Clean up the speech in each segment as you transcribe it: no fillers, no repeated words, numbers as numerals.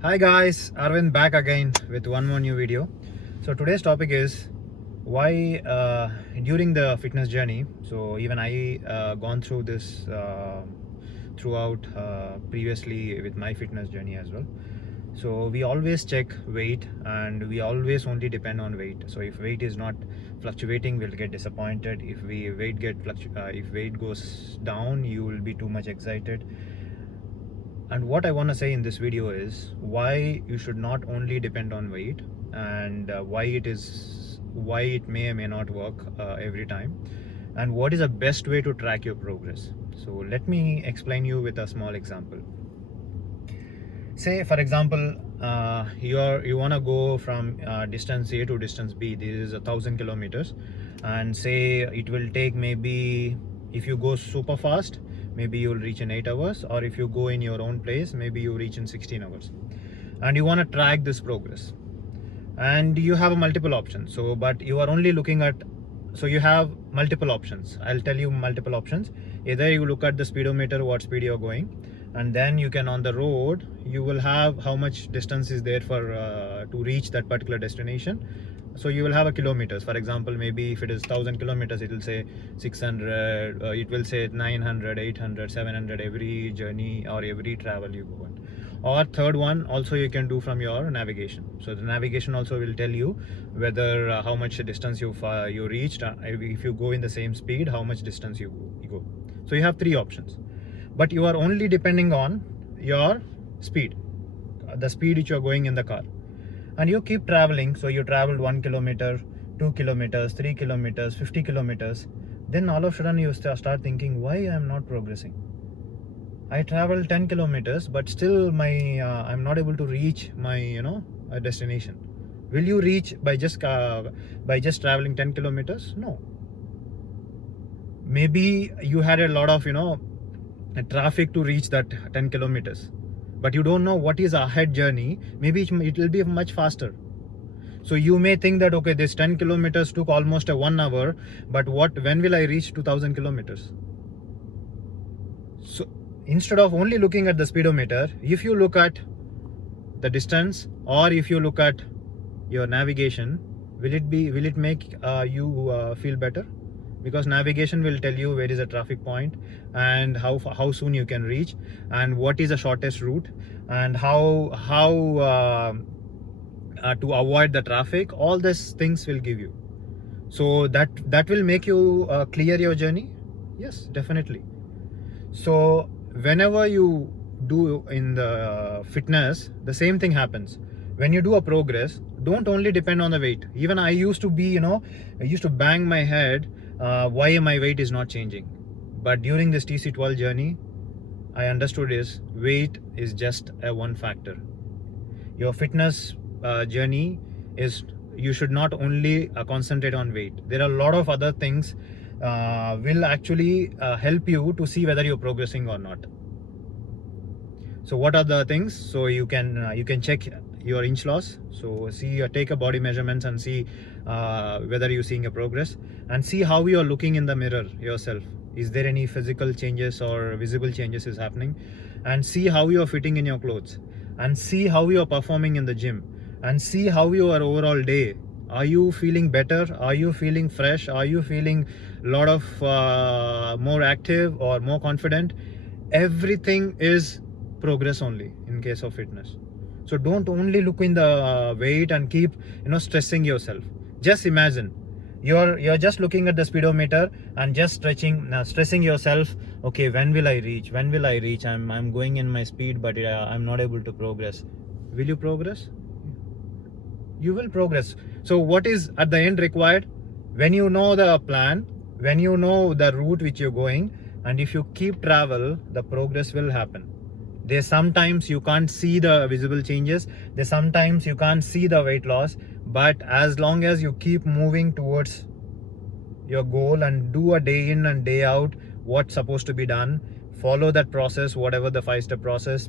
Hi guys, Arvind back again with one more new video. So today's topic is why during the fitness journey. So even I gone through this throughout previously with my fitness journey as well. So we always check weight and we always only depend on weight. So if weight is not fluctuating, we'll get disappointed. If if weight goes down, you will be too much excited. And what I want to say in this video is why you should not only depend on weight, and why it may or may not work every time, and what is the best way to track your progress. So let me explain you with a small example. Say for example, you want to go from distance A to distance B. This is 1,000 kilometers, and say it will take, maybe if you go super fast, maybe you'll reach in 8 hours, or if you go in your own place, maybe you reach in 16 hours. And you want to track this progress, and you have multiple options. So but you are only looking at, so you have multiple options. I'll tell you multiple options. Either you look at the speedometer, what speed you're going, and then you can, on the road, you will have how much distance is there for to reach that particular destination. So you will have a kilometers. For example, maybe if it is 1,000 kilometers, it will say 600, it will say 900, 800, 700 every journey or every travel you go on. Or third one also you can do from your navigation. So the navigation also will tell you whether how much distance you reached. If you go in the same speed, how much distance you go. So you have three options, but you are only depending on your speed, the speed which you are going in the car, and you keep traveling. So you traveled 1 kilometer, 2 kilometers, 3 kilometers, 50 kilometers. Then all of a sudden you start thinking, why I am not progressing? I traveled 10 kilometers, but still I'm not able to reach my destination. Will you reach by just traveling 10 kilometers? No. Maybe you had a lot of traffic to reach that 10 kilometers, but you don't know what is ahead journey. Maybe it will be much faster. So you may think that, okay, this 10 kilometers took almost 1 hour, but when will I reach 2,000 kilometers? So instead of only looking at the speedometer, if you look at the distance, or if you look at your navigation, will it make you feel better? Because navigation will tell you where is a traffic point, and how soon you can reach, and what is the shortest route, and how to avoid the traffic. All these things will give you. So that will make you clear your journey. Yes, definitely. So whenever you do in the fitness, the same thing happens. When you do a progress, don't only depend on the weight. Even I used to be, I used to bang my head, why my weight is not changing. But during this TC12 journey, I understood is weight is just a one factor. Your fitness journey is, you should not only concentrate on weight. There are a lot of other things will actually help you to see whether you're progressing or not. So what are the things? So you can check your inch loss. So take a body measurements and see whether you're seeing a progress, and see how you are looking in the mirror yourself. Is there any physical changes or visible changes is happening? And see how you are fitting in your clothes, and see how you are performing in the gym, and see how your overall day. Are you feeling better? Are you feeling fresh? Are you feeling a lot of more active or more confident? Everything is progress only in case of fitness. So don't only look in the weight and keep stressing yourself. Just imagine you're just looking at the speedometer and just stressing yourself. Okay, when will I reach? I'm going in my speed, but I'm not able to progress. Will you progress? You will progress. So what is at the end required? When you know the plan, when you know the route which you're going, and if you keep travel, the progress will happen. There's sometimes you can't see the visible changes, there's sometimes you can't see the weight loss, but as long as you keep moving towards your goal and do a day in and day out what's supposed to be done, follow that process, whatever the 5-step process,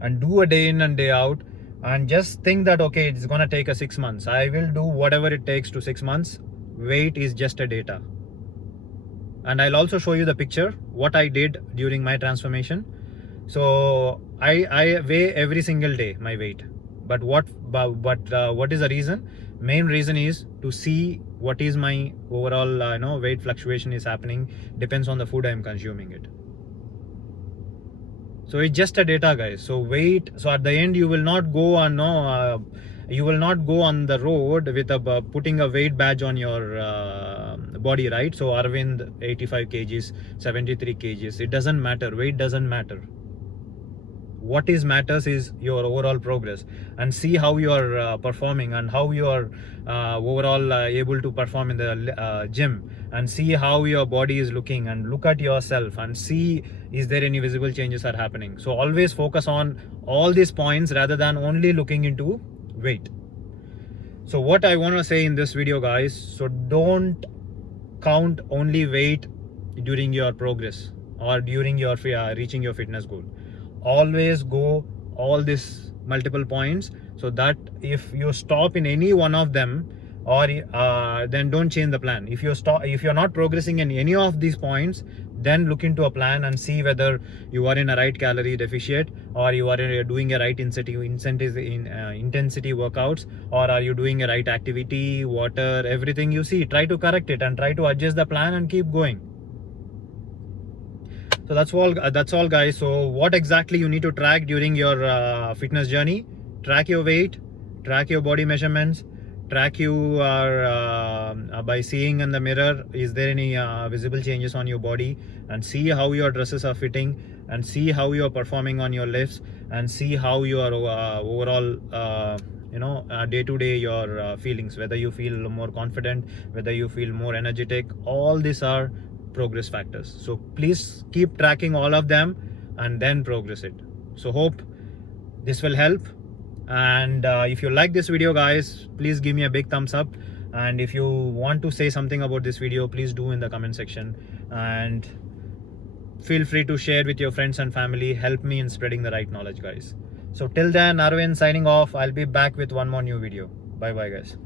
and do a day in and day out, and just think that, okay, it's gonna take 6 months. I will do whatever it takes to 6 months. Weight is just a data. And I'll also show you the picture, what I did during my transformation. So I weigh every single day my weight. But what is the reason? Main reason is to see what is my overall weight fluctuation is happening. Depends on the food I am consuming it. So it's just a data, guys. So wait. So at the end, you will not go on you will not go on the road with putting a weight badge on your body, right? So Arvind 85 kgs, 73 kgs. It doesn't matter. Weight doesn't matter. What is matters is your overall progress, and see how you are performing, and how you are overall able to perform in the gym, and see how your body is looking, and look at yourself and see is there any visible changes are happening. So always focus on all these points rather than only looking into weight. So what I want to say in this video, guys, so don't count only weight during your progress or during your reaching your fitness goal. Always go all these multiple points, so that if you stop in any one of them, or then don't change the plan. If you're not progressing in any of these points, then look into a plan and see whether you are in a right calorie deficit, or you are doing a right intensity workouts, or are you doing a right activity, water, everything. You see, try to correct it and try to adjust the plan and keep going. So that's all guys. So what exactly you need to track during your fitness journey? Track your weight, track your body measurements, track you by seeing in the mirror, is there any visible changes on your body, and see how your dresses are fitting, and see how you are performing on your lifts, and see how your overall day to day your feelings, whether you feel more confident, whether you feel more energetic. All these are progress factors. So please keep tracking all of them and then progress it. So hope this will help. And if you like this video, guys, please give me a big thumbs up. And if you want to say something about this video, please do in the comment section, and feel free to share with your friends and family. Help me in spreading the right knowledge, guys. So till then, Arvind signing off. I'll be back with one more new video. Bye bye, guys.